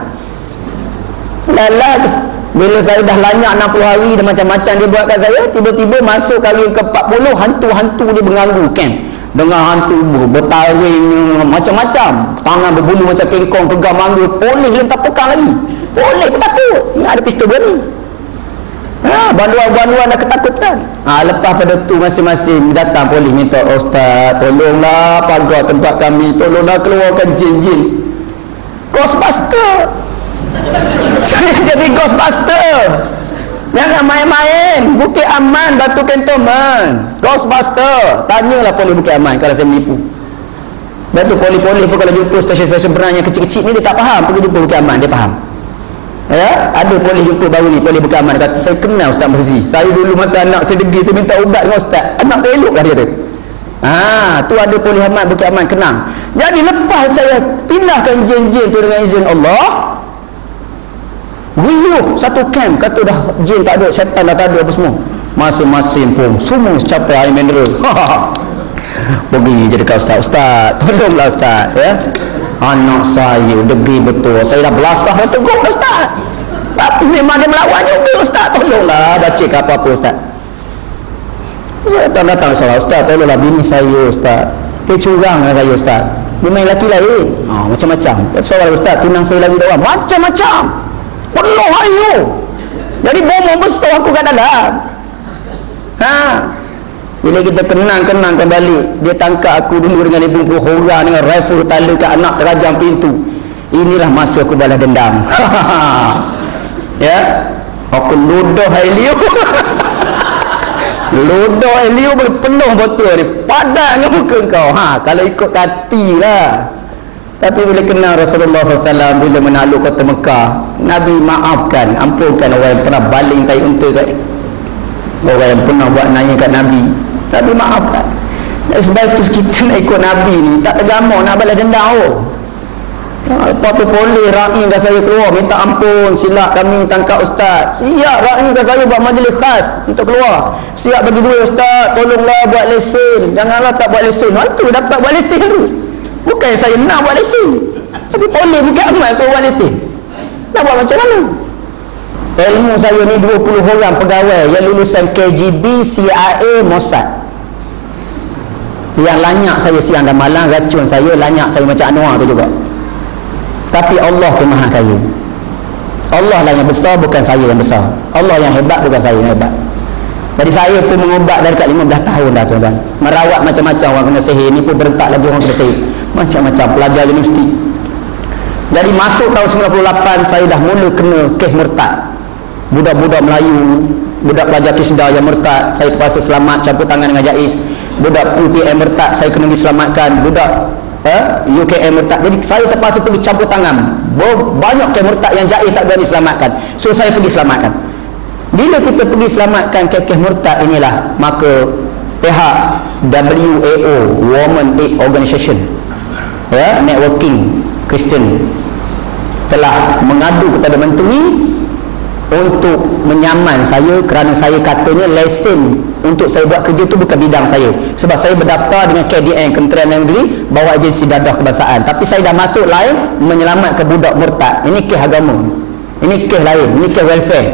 Bila saya dah lanyak 60 hari dan macam-macam dia buat kat saya, tiba-tiba masuk kali ke-40 hantu-hantu dia mengganggu camp. Dengan hantu bertaring macam-macam, tangan berbulu macam kengkong, pegang mangga, polis lentar pekang lagi. Polis pun takut. Ingat ada pistol berani. Banduan-banduan dah ketakutan. Lepas pada tu masing-masing datang polis minta, Ustaz tolonglah pagar tempat kami, tolonglah keluarkan jin-jin. Ghostbuster. Saya jadi Ghostbuster. Jangan main-main. Bukit Aman, Batu Cantonment, Ghostbuster. Tanyalah polis Bukit Aman kalau saya menipu. Lepas tu polis-polis pun kalau jumpa special perangai yang kecil-kecil ni dia tak faham, pergi jumpa Bukit Aman dia faham. Ya, ada polis jumpa baru ni, polis Bukit Aman, dia kata saya kenal Ustaz Masisi. Saya dulu masa anak saya degil, saya minta ubat dengan Ustaz. Anak saya elok lah dia kata. Tu ada polis Ahmad Bukit Aman kenang. Jadi lepas saya pindahkan jin-jin tu dengan izin Allah, riuh satu camp, kata dah jin tak ada, syaitan dah tak ada apa semua. Masing-masing pun semua capai air mineral. Pergi jadi kau ustaz, tolonglah ustaz, ya. Anak saya degil betul, saya dah belasah dah tegur dah ustaz, tapi memang dia melawan juga ustaz, tolonglah baca ke apa-apa ustaz. Saya datang salah ustaz, tolonglah bini saya ustaz, dia curang dengan saya ustaz, dia main lelaki lain, macam-macam. Soal ustaz, tunang saya lagi dah macam-macam, penuh ayu. Jadi bomo besar aku kat dalam. Bila kita kenang kembali, dia tangkap aku dulu dengan 50 orang dengan rifle tala kat anak terajam pintu. Inilah masa aku balas dendam. Ya, aku ludah Helio. Ludah Helio penuh botol ni, padatnya muka kau. Kalau ikut hati lah. Tapi bila kenal Rasulullah SAW, bila menakluk kota Mekah, Nabi maafkan, ampunkan orang yang pernah baling tai unta kat dia, orang yang pernah buat nanya kat Nabi, Nabi maafkan. Dan sebab itu kita nak ikut Nabi ni tak tergamuk nak balas dendam. Lepas tu boleh raihkan saya keluar, minta ampun, silap kami tangkap ustaz. Siap raihkan saya buat majlis khas untuk keluar. Siap bagi duit ustaz, tolonglah buat lesen. Janganlah tak buat lesen. Itu dapat buat lesen tu. Bukan saya nak buat lesen, tapi boleh bukan amal suruh buat lesen. Nak buat macam mana? Ilmu saya ni 20 orang pegawai yang lulusan KGB, CIA, Mossad, yang lanyak saya siang dan malam, racun saya, lanyak saya macam Anwar tu juga. Tapi Allah tu maha kaya. Allah lah yang besar, bukan saya yang besar. Allah yang hebat, bukan saya yang hebat. Jadi saya pun mengubat dari kat 15 tahun dah tuan-tuan. Merawat macam-macam orang kena sihir. Ni pun berentak lagi orang kena sihir. Macam-macam pelajar universiti. Jadi masuk tahun 98 saya dah mula kena kes murtad. Budak-budak Melayu, budak pelajar Tisda yang murtad, saya terpaksa selamat, campur tangan dengan Jais. Budak UPM murtad, saya kena diselamatkan. Budak UKM murtad, jadi saya terpaksa pergi campur tangan. Banyak kes murtad yang Jais tak berani selamatkan, so saya pergi selamatkan. Bila kita pergi selamatkan kes murtad inilah, maka pihak WAO, Women Aid Organization, networking Kristen, telah mengadu kepada menteri untuk menyaman saya kerana saya katanya lesen untuk saya buat kerja tu bukan bidang saya. Sebab saya berdaftar dengan KDN, Kementerian Dalam Negeri, bawa agensi dadah kebangsaan, tapi saya dah masuk lain menyelamatkan budak murtad. Ini kes agama, ini kes lain, ini kes welfare.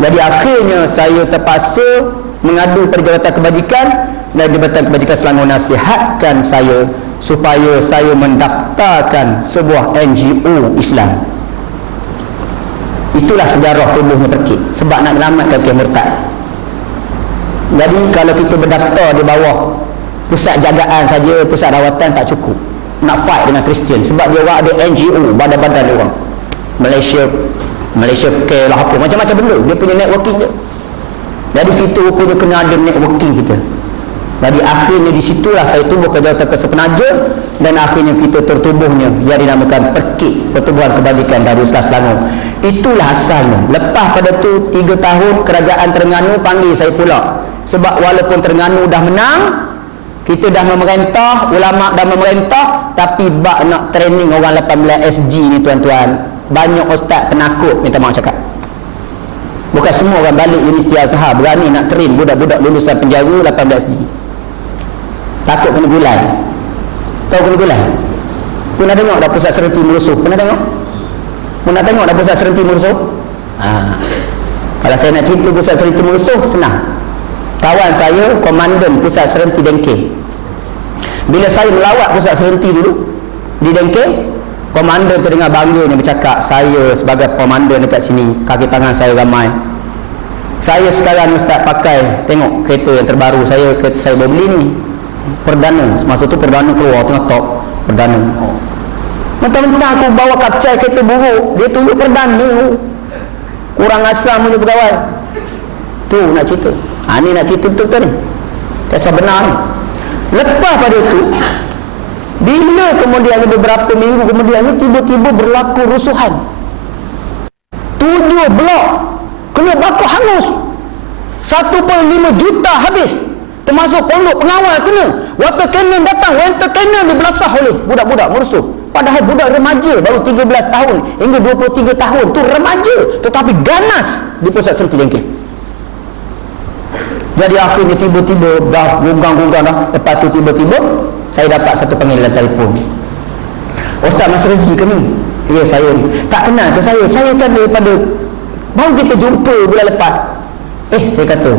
Jadi akhirnya saya terpaksa mengadu pada Jabatan Kebajikan, dan Jabatan Kebajikan Selangor nasihatkan saya supaya saya mendaftarkan sebuah NGO Islam. Itulah sejarah tubuhnya Perkit, sebab nak selamatkan kes murtad. Jadi kalau kita berdaftar di bawah pusat jagaan saja, pusat rawatan tak cukup nak fight dengan Kristian, sebab dia orang ada NGO, badan-badan dia orang. Malaysia care lah apa, macam-macam benda, dia punya networking dia. Jadi kita punya kena ada networking kita. Jadi akhirnya di situlah saya tubuh ke Jabatan Kesepenaja, dan akhirnya kita tertubuhnya yang dinamakan Perkit, Pertubuhan Kebajikan Darul Islam Selangor. Itulah asalnya. Lepas pada tu 3 tahun kerajaan Terengganu panggil saya pula, sebab walaupun Terengganu dah menang, kita dah memerintah, ulama dah memerintah, tapi bak nak training orang 18 SG ni tuan-tuan, banyak ustaz penakut, minta maaf cakap. Bukan semua orang balik Universiti Azhar berani nak train budak-budak lulusan penjara 18 SG. Takut kena gulai. Tahu kena gulai? Pernah tengok dah pusat serenti Merusuh? Pernah tengok? Pernah tengok dah pusat serenti Merusuh? Kalau saya nak cerita pusat serenti Merusuh, senang. Kawan saya komandan pusat serenti Dengke. Bila saya melawat pusat serenti dulu di Dengke, komandan tu dengan bangganya bercakap, saya sebagai komandan dekat sini, kaki tangan saya ramai. Saya sekarang ustaz pakai, tengok kereta yang terbaru saya, kereta saya baru beli ni, perdana. Masa tu perdana keluar tengah top perdana. Mentang-mentang aku bawa kapcai kereta buruk, dia tunjuk perdana. Kurang asam punya pegawai. Tu nak cerita. Ni nak cerita betul-betul ni, kisah benar ni. Lepas pada tu, bila kemudian beberapa minggu kemudian tiba-tiba berlaku rusuhan. 7 blok kena bakar hangus. 1.5 juta habis. Termasuk pondok pengawal kena. Water cannon datang, water cannon dibelasah oleh budak-budak merusuh. Padahal budak remaja baru 13 tahun hingga 23 tahun tu remaja, tetapi ganas di pusat serenti Dengke. Jadi akhirnya tiba-tiba dah gugang-gugang dah. Lepas tu tiba-tiba saya dapat satu panggilan telefon. Ustaz Mas Rezki ke ni? Ya, saya ni. Tak kenal ke saya? Saya kan daripada baru kita jumpa bulan lepas. Saya kata,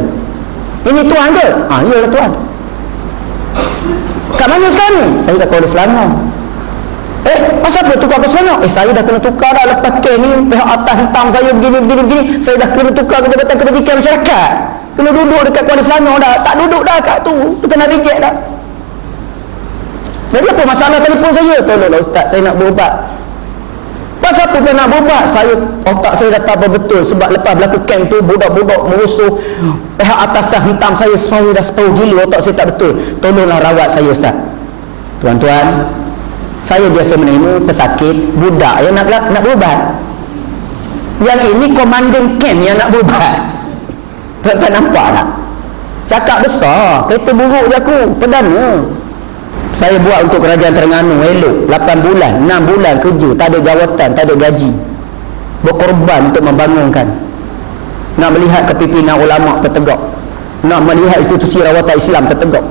ini tuan ke? Iyalah tuan. Kat mana sekarang ni? Saya kat Kuala Selangor. Pasal apa tukar ke Selangor? Saya dah kena tukar dah. Lepas kes ni pihak atas hentam saya begini. Saya dah kena tukar ke Jabatan Kebajikan Masyarakat. Kena duduk dekat Kuala Selangor dah. Tak duduk dah kat tu. Dia kena reject dah. Jadi apa masalah telefon saya? Tolonglah Ustaz, saya nak berubat. Pasal apa nak berubat? Otak saya dah tak apa betul. Sebab lepas berlaku camp tu, budak-budak merusuh pihak atasan hentam saya dah separuh gila. Otak saya tak betul. Tolonglah rawat saya Ustaz. Tuan-tuan, saya biasa menerima pesakit budak yang nak berubat. Yang ini komandan camp yang nak berubat. Tuan-tuan nampak tak? Cakap besar. Kereta buruk je aku, perdana. Saya buat untuk kerajaan Terengganu elok 8 bulan, 6 bulan kerja, tak ada jawatan, tak ada gaji, berkorban untuk membangunkan, nak melihat kepimpinan ulama tertegak, nak melihat institusi rawatan Islam tertegak.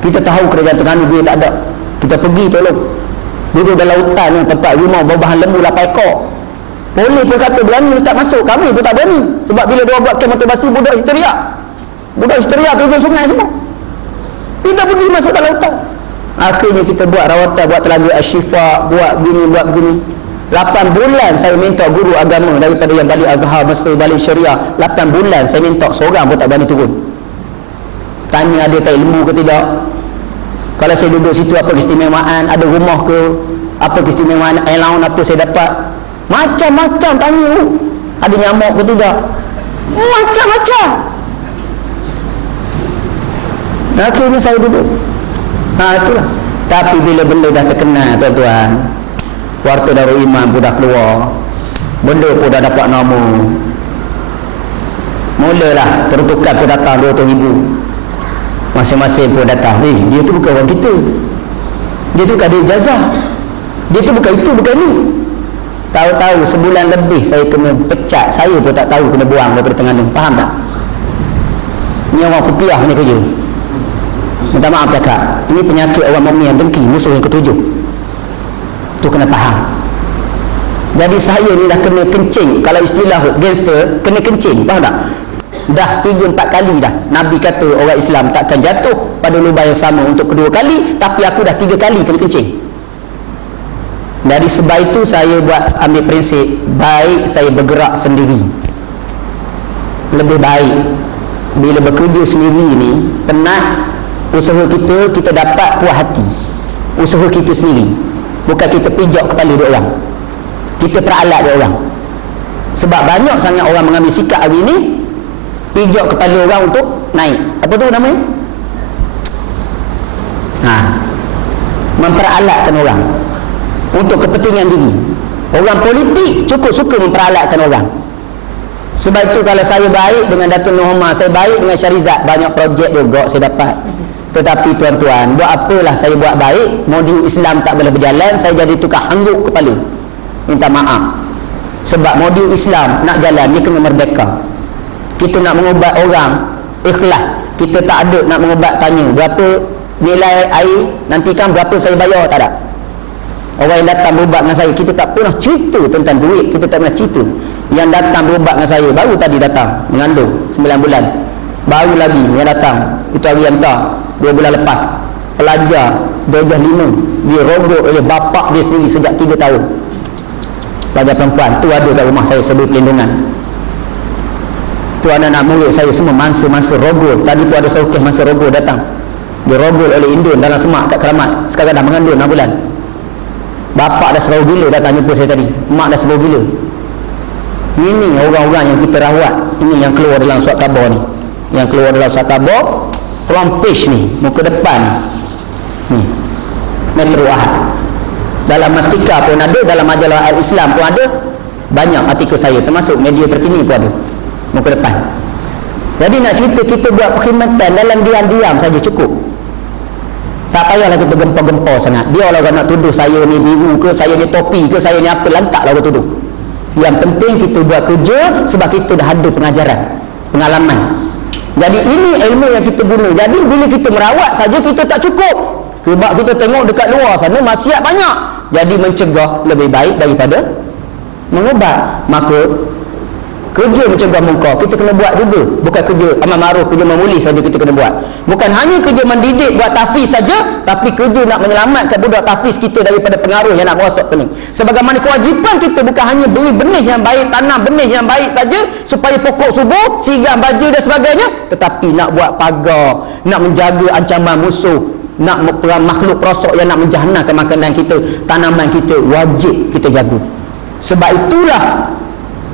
Kita tahu kerajaan Terengganu duit tak ada, kita pergi tolong. Duduk dalam hutan tempat rimau berbahan lembu 8 ekor. Polis pun kata berani Ustaz masuk, kami pun tak berani. Sebab bila dia buat kem motivasi, budak histeria turun sungai semua. Kita pergi masuk dalam hutan. Akhirnya kita buat rawatan, buat telaga Ashifa, buat begini. 8 bulan saya minta guru agama daripada yang balik Azhar, Mesir, balik Syariah. 8 bulan saya minta, seorang pun tak berani turun. Tanya ada tak ilmu ke tidak. Kalau saya duduk situ apa keistimewaan, ada rumah ke, apa keistimewaan, allowance apa saya dapat. Macam-macam tanya tu. Ada nyamuk ke tidak. Macam-macam. Akhirnya saya duduk. Itulah. Tapi bila benda dah terkenal tuan-tuan, Warta Darul Iman pun dah keluar, benda pun dah dapat nama, mulalah peruntukan pun datang 200,000. Masing-masing pun datang. Dia tu bukan orang kita, dia tu tak ada ijazah, dia tu bukan itu, bukan ni. Tahu-tahu sebulan lebih saya kena pecat. Saya pun tak tahu kena buang daripada Terengganu. Faham tak? Ni orang Kupiah ni kerja. Minta maaf cakap, ini penyakit orang mukmin yang dengki, musuh yang ketujuh. Tu kena faham. Jadi saya ni dah kena kencing. Kalau istilah gangster, kena kencing. Faham tak? Dah 3-4 kali dah Nabi kata orang Islam takkan jatuh pada lubang yang sama untuk kedua kali. Tapi aku dah 3 kali kena kencing. Dari sebab itu saya buat ambil prinsip, baik saya bergerak sendiri. Lebih baik bila bekerja sendiri ni, penat, usaha kita dapat puas hati. Usaha kita sendiri, bukan kita pijak kepala dia orang, kita peralat dia orang. Sebab banyak sangat orang mengambil sikap hari ni, pijak kepala orang untuk naik. Apa tu namanya? Memperalatkan orang untuk kepentingan diri. Orang politik cukup suka memperalatkan orang. Sebab itu kalau saya baik dengan Datuk Nur Omar, saya baik dengan Syarizat, banyak projek juga saya dapat. Tetapi tuan-tuan, buat apalah saya buat baik, modul Islam tak boleh berjalan, saya jadi tukar hangguk kepala. Minta maaf. Sebab modul Islam nak jalan, dia kena merdeka. Kita nak mengubat orang, ikhlas. Kita tak ada nak mengubat tanya berapa nilai air, nanti kan berapa saya bayar, tak ada. Orang yang datang berubat dengan saya, kita tak pernah cerita tentang duit, kita tak pernah cerita. Yang datang berubat dengan saya, baru tadi datang, mengandung 9 bulan. Baru lagi yang datang, itu hari yang tak 2 bulan lepas, pelajar darjah 5, dia rogok oleh bapak dia sendiri sejak 3 tahun. Pelajar perempuan tu ada kat rumah saya sebagai pelindungan. Tu anak-anak murid saya semua mangsa-mangsa rogol. Tadi pun ada saukih mangsa rogol datang, dia rogol oleh indun dalam semak kat Keramat. Sekarang dah mengandung 6 bulan. Bapak dah sebaru gila datang jumpa saya tadi, mak dah sebaru gila. Ini orang-orang yang kita rawat. Ini yang keluar dalam surat khabar ni, yang keluar dalam surat khabar front page ni, muka depan ni, Metro Ahad. Dalam Mastika pun ada, dalam majalah Al-Islam pun ada. Banyak artikel saya, termasuk media terkini pun ada, muka depan. Jadi nak cerita kita buat perkhidmatan dalam diam-diam saja cukup. Tak payahlah kita gempar-gempar sangat. Biarlah orang nak tuduh saya ni biru ke, saya ni topi ke, saya ni apa, lantaklah orang tuduh. Yang penting kita buat kerja sebab kita dah ada pengajaran, pengalaman. Jadi ini ilmu yang kita guna. Jadi bila kita merawat saja kita tak cukup. Sebab kita tengok dekat luar sana maksiat banyak. Jadi mencegah lebih baik daripada mengubat. Maka kerja mencegah munkar kita kena buat juga. Bukan kerja amal ma'ruf, kerja memulih saja kita kena buat. Bukan hanya kerja mendidik buat tahfiz saja, tapi kerja nak menyelamatkan budak tahfiz kita daripada pengaruh yang nak merosot ke ni. Sebagaimana kewajipan kita bukan hanya beri benih yang baik, tanam benih yang baik saja supaya pokok subur, siram baju dan sebagainya, tetapi nak buat pagar, nak menjaga ancaman musuh, nak makhluk perosok yang nak menjahannamkan makanan kita, tanaman kita, wajib kita jaga. Sebab itulah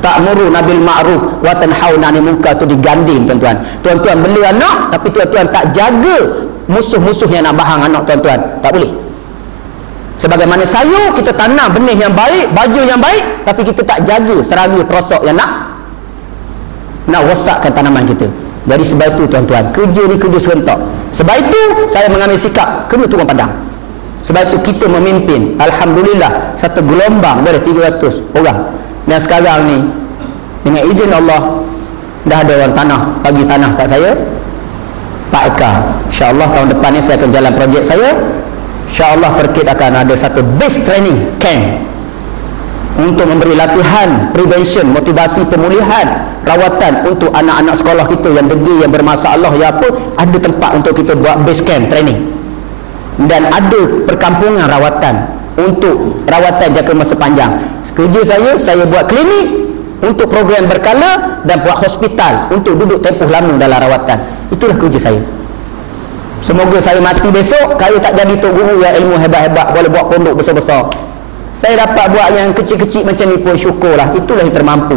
ta'muru nabil ma'ruf wa tanhauna 'anil munkar tu diganding tuan-tuan. Tuan-tuan bela anak tapi tuan-tuan tak jaga musuh-musuh yang nak bahang anak tuan-tuan. Tak boleh. Sebagaimana sayur kita tanam benih yang baik, baju yang baik, tapi kita tak jaga serangga perosok yang nak rosakkan tanaman kita. Jadi sebab itu tuan-tuan, kerja ni kerja serentak. Sebab itu saya mengambil sikap kena turun padang. Sebab itu kita memimpin, alhamdulillah, satu gelombang dari 300 orang. Dan sekarang ni dengan izin Allah dah ada orang bagi tanah kat saya 4 ekar. InsyaAllah tahun depan ni saya akan jalan projek saya. InsyaAllah Perkit akan ada satu base training camp untuk memberi latihan, prevention, motivasi, pemulihan, rawatan untuk anak-anak sekolah kita yang degil, yang bermasalah, ya apa, ada tempat untuk kita buat base camp training. Dan ada perkampungan rawatan untuk rawatan jangka masa panjang. Kerja saya buat klinik untuk program berkala dan buat hospital untuk duduk tempoh lama dalam rawatan. Itulah kerja saya. Semoga saya mati besok, kalau tak jadi tok guru yang ilmu hebat-hebat, boleh buat pondok besar-besar. Saya dapat buat yang kecil-kecil macam ni pun syukurlah. Itulah yang termampu.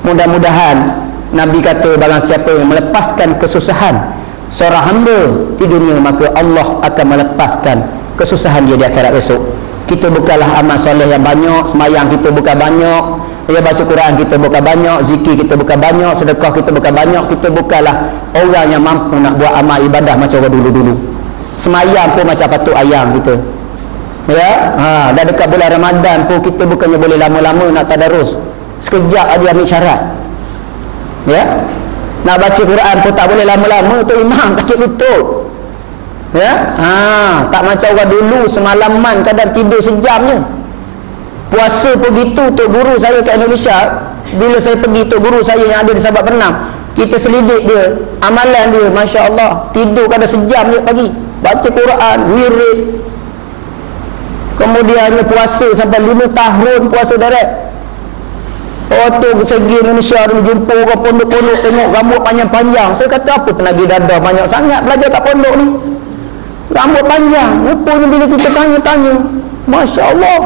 Mudah-mudahan Nabi kata barang siapa yang melepaskan kesusahan seorang hamba di dunia, maka Allah akan melepaskan kesusahan dia di akhirat besok. Kita bukanlah amal soleh yang banyak, semayang kita bukan banyak, baca Quran kita bukan banyak, zikir kita bukan banyak, sedekah kita bukan banyak. Kita bukanlah orang yang mampu nak buat amal ibadah macam orang dulu-dulu. Semayang pun macam patuk ayam kita. Ya, dah dekat bulan Ramadan pun kita bukannya boleh lama-lama nak tadarus. Sekejap aja ambil syarat. Ya. Nak baca Quran pun tak boleh lama-lama, tu imam sakit lutut. Ya, tak macam orang dulu semalaman kadang tidur sejam je. Puasa pun gitu. Tok guru saya kat Indonesia, bila saya pergi, tok guru saya yang ada di Sabak Penang, kita selidik dia, amalan dia, Masya Allah, tidur kadang sejam je pagi, baca Quran, wirid. Kemudiannya puasa sampai 5 tahun puasa direct. Tu segi Indonesia dulu jumpa orang pondok-pondok, tengok rambut panjang-panjang. Saya kata apa tenaga dadah banyak sangat belajar kat pondok ni, rambut panjang. Rupanya bila kita tanya-tanya, Masya Allah,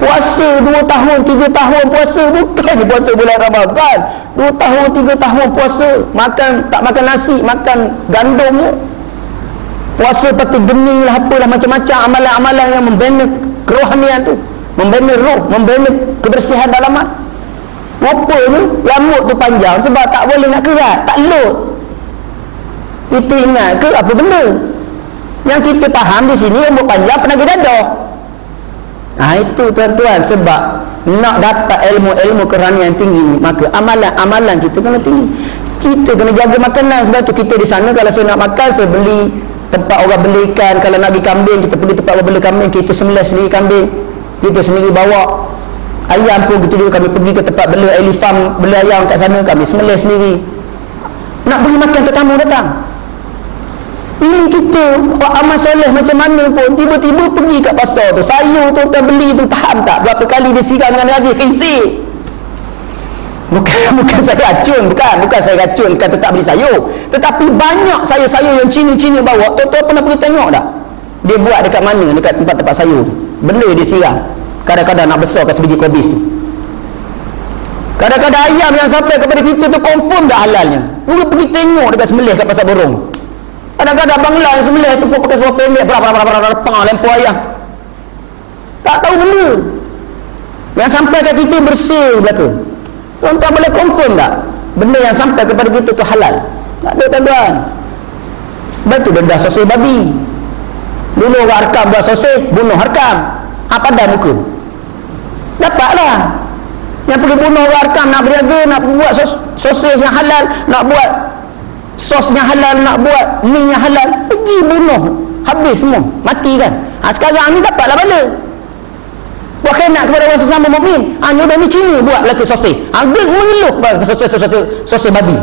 puasa 2 tahun 3 tahun puasa, bukannya puasa bulan Ramadan, 2 tahun 3 tahun puasa, tak makan nasi, makan gandum je. Puasa pati geni lah, apalah macam-macam amalan-amalan yang membina kerohanian tu, membina roh, membina kebersihan dalaman. Rupanya rambut tu panjang sebab tak boleh nak kerat, tak lot. Kita ingat ke apa benda? Yang kita faham di sini rambut panjang penaga dadah. Itu tuan-tuan, sebab nak dapat ilmu-ilmu kerohanian yang tinggi ni, maka amalan-amalan kita kena tinggi. Kita kena jaga makanan. Sebab tu kita di sana, kalau saya nak makan, saya beli tempat orang beli ikan. Kalau nak pergi kambing, kita pergi tempat orang beli kambing, kita sembelih sendiri kambing, kita sendiri bawa. Ayam pun gitu juga, kami pergi ke tempat beli farm, beli ayam kat sana, kami sembelih sendiri. Nak beri makan tetamu datang. Ini kita amal soleh macam mana pun, tiba-tiba pergi kat pasar tu, sayur tu kita beli tu, faham tak berapa kali dia siram dengan lagi khinsir. Bukan saya racun, bukan saya racun kata tak beli sayur, tetapi banyak sayur-sayur yang Cina bawa. Tuan-tuan pernah pergi tengok tak dia buat dekat mana, dekat tempat-tempat sayur tu, benda dia siram. Kadang-kadang nak besar kat sebiji kobis tu. Kadang-kadang ayam yang sampai kepada kita tu confirm dah halalnya, pergi tengok dekat sembelih kat pasar borong. Kadang-kadang bangla yang sembelih tu pun pakai sebuah pendek, lempar ayam, tak tahu benda yang sampai kat kita bersih belaka. Tuan-tuan boleh confirm tak benda yang sampai kepada kita tu halal? Tak ada tuan-tuan. Betul denda soseh babi. Dulu orang Arkam buat soseh, bunuh Arkam, padan muka, dapatlah. Yang pergi bunuh orang Arkam nak berniaga, nak buat soseh yang halal, nak buat sosnya halal, nak buat minyak halal, pergi bunuh, habis semua, mati kan. Sekarang ni dapatlah bala. Buat kena kepada orang sesama mukmin. Nyoba ni Cina buat lagi sosis. Dia mengeluh sosis babi.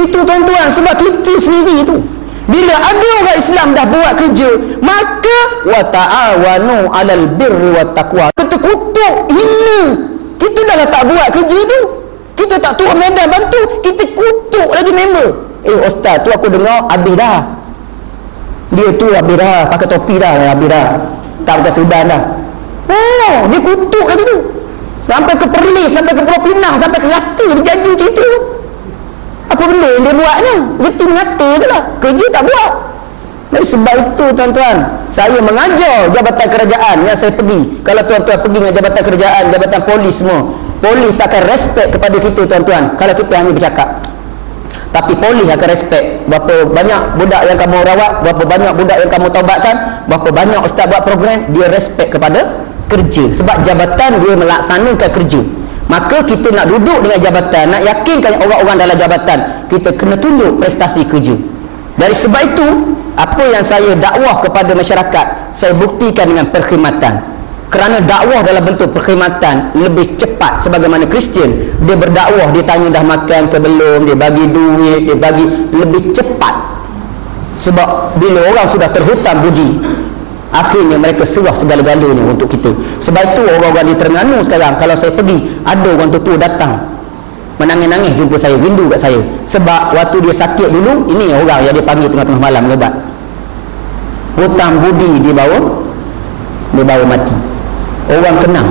Itu tuan-tuan, sebab kita sendiri tu, bila ada orang Islam dah buat kerja, maka wa ta'awanu 'alal birri wat taqwa. Kita kutuk hina. Kita dah lah tak buat kerja tu. Kita tak turun medan bantu, kita kutuk lagi member. Ustaz tu aku dengar habis dah. Dia tu habis dah, pakai topi dah, habis dah. Tak pakai sudan dah. Oh, dia kutuk lagi tu. Sampai ke Perlis, sampai ke Pulau Pinang, sampai ke Rata dia janji cerita tu. Apa benda yang dia buat ni? Reti mengata je lah, kerja tak buat. Jadi sebab itu tuan-tuan, saya mengajar jabatan kerajaan yang saya pergi. Kalau tuan-tuan pergi dengan jabatan kerajaan, jabatan polis semua, polis takkan respect kepada kita tuan-tuan kalau kita hanya bercakap. Tapi polis akan respect. Berapa banyak budak yang kamu rawat, berapa banyak budak yang kamu taubatkan, berapa banyak ustaz buat program, dia respect kepada kerja. Sebab jabatan dia melaksanakan kerja. Maka kita nak duduk dengan jabatan, nak yakinkan orang-orang dalam jabatan, kita kena tunjuk prestasi kerja. Dari sebab itu, apa yang saya dakwah kepada masyarakat, saya buktikan dengan perkhidmatan. Kerana dakwah dalam bentuk perkhidmatan lebih cepat. Sebagaimana Kristian, dia berdakwah, dia tanya dah makan ke belum, dia bagi duit, dia bagi lebih cepat. Sebab bila orang sudah terhutang budi, akhirnya mereka serah segala-galanya untuk kita. Sebab itu orang-orang di Terengganu sekarang, kalau saya pergi, ada orang tua datang menangis-nangis jumpa saya, rindu kat saya. Sebab waktu dia sakit dulu, ini orang yang dia panggil tengah-tengah malam berubat. Hutang budi dia bawa mati. Orang kenal.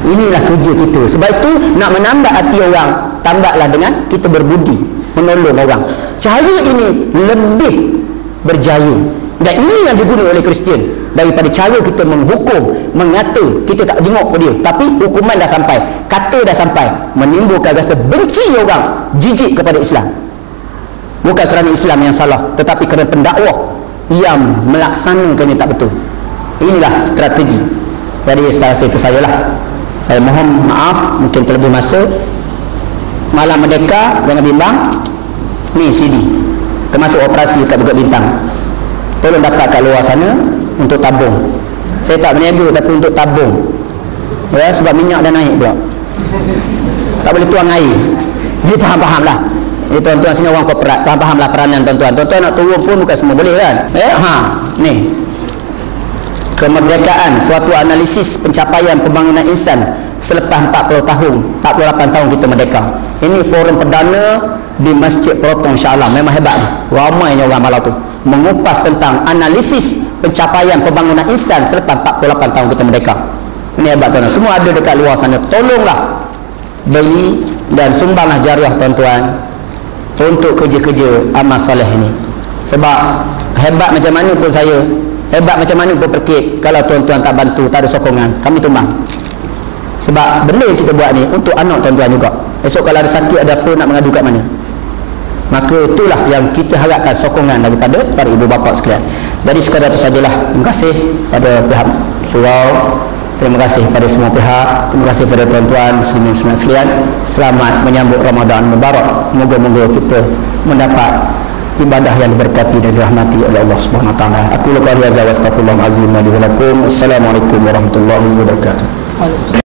Inilah kerja kita. Sebab itu nak menambah hati orang, tambahlah dengan kita berbudi, menolong orang. Cara ini lebih berjaya. Dan ini yang digunakan oleh Kristian, daripada cara kita menghukum, mengata, kita tak jenguk ke dia, tapi hukuman dah sampai, kata dah sampai, menimbulkan rasa benci orang, jijik kepada Islam. Bukan kerana Islam yang salah, tetapi kerana pendakwah yang melaksanakannya tak betul. Inilah strategi. Jadi saya rasa itu sajalah. Saya mohon maaf, mungkin terlebih masa. Malam Merdeka, jangan bimbang. Ni CD, termasuk operasi kat Bukit Bintang. Tolong dapat kat luar sana untuk tabung. Saya tak berniaga, tapi untuk tabung. Ya, sebab minyak dah naik pula. Tak boleh tuang air. Jadi faham-fahamlah. Jadi tuan-tuan sini orang korporat, faham-fahamlah peranan tuan-tuan. Tuan-tuan nak turun pun bukan semua boleh kan? Ni. Kemerdekaan, suatu analisis pencapaian pembangunan insan selepas 40 tahun, 48 tahun kita merdeka. Ini forum perdana di Masjid Proton Shah Alam. Memang hebat ni. Ramainya orang malam tu mengupas tentang analisis pencapaian pembangunan insan selepas 48 tahun kita merdeka. Ini hebat tuan-tuan. Semua ada dekat luar sana. Tolonglah beli dan sumbanglah jariah tuan-tuan untuk kerja-kerja amal soleh ini. Sebab hebat macam mana pun saya, hebat macam mana pun perkit, kalau tuan-tuan tak bantu, tak ada sokongan, kami tumbang. Sebab benda yang kita buat ni untuk anak tuan-tuan juga. Esok kalau ada sakit, ada apa, nak mengadu kat mana? Maka itulah yang kita harapkan sokongan daripada para ibu bapa sekalian. Jadi sekadar itu sajalah. Terima kasih pada pihak surau, terima kasih pada semua pihak, terima kasih pada tuan-tuan muslimin sekalian. Selamat menyambut Ramadan Mubarak. Moga-moga kita mendapat ibadah yang diberkati dan dirahmati oleh Allah Subhanahu wa taala. Aku lakukan hadza wa astaghfirullahal azim li wa lakum. Assalamualaikum warahmatullahi wabarakatuh.